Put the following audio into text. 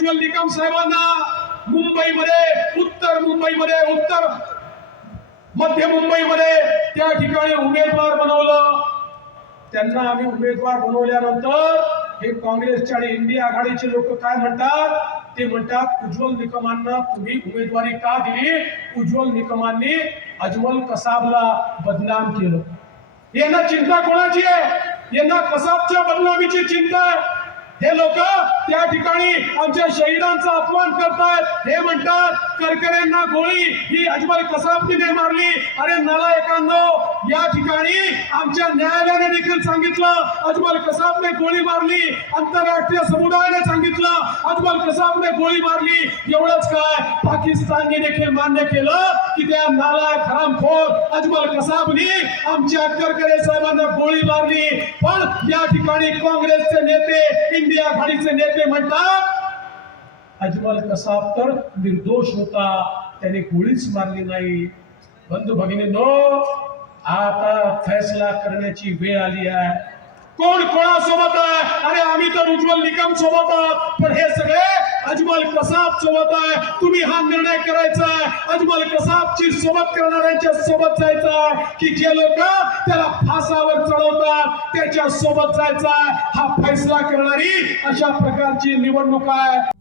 उज्ज्वल निकम साहेबांना मुंबईमध्ये उत्तर मुंबईमध्ये उत्तर मध्य मुंबईमध्ये त्या ठिकाणी उमेदवार बनवलं. त्यांना आम्ही उमेदवार बनवल्यानंतर हे काँग्रेसचे आणि इंडिया आघाडीचे लोक काय म्हणतात? ते म्हणतात उज्ज्वल निकमांना तुम्ही उमेदवारी का दिली? उज्ज्वल निकमांनी अजमल कसाबला बदनाम केलं. यांना चिंता कोणाची आहे? यांना कसाबच्या बदनामीची चिंता आहे? हे लोक त्या ठिकाणी आमच्या शहीदांचा अपमान करतायत. हे म्हणतात करकरेंना गोळी ही अजमल कसाबतीने मारली. अरे नालायकांनो या ठिकाणी आमच्या न्यायालयाने देखील सांगितलं अजमल कसाबने गोळी मारली. आंतरराष्ट्रीय समुदायाने सांगितलं अजमल कसाबने गोळी मारली. एवढंच काय? पाकिस्तानने देखील मान्य केलं की त्या नालायक हरामखोर अजमल कसाबनी आमच्या करकरे साहेबांना गोळी मारली. पण या ठिकाणी काँग्रेसचे नेते इंडिया आघाडीचे नेते म्हणतात अजमल कसाब तर निर्दोष होता. त्याने गोळीच मारली नाही. बंधू भगिनींनो आता फैसला करण्याची वेळ आली आहे. कोण कोणासोबत आहे? अरे आम्ही तर उज्ज्वल निकम सोबत आहोत. पण हे सगळे अजमल कसाब सोबत आहे. तुम्ही हा निर्णय करायचा आहे. अजमल कसाबची सोबत करणाऱ्यांच्या सोबत जायचा आहे. की जे लोक त्याला फासावर चढवतात त्याच्या सोबत जायचा आहे. हा फैसला करणारी अशा प्रकारची निवडणूक आहे.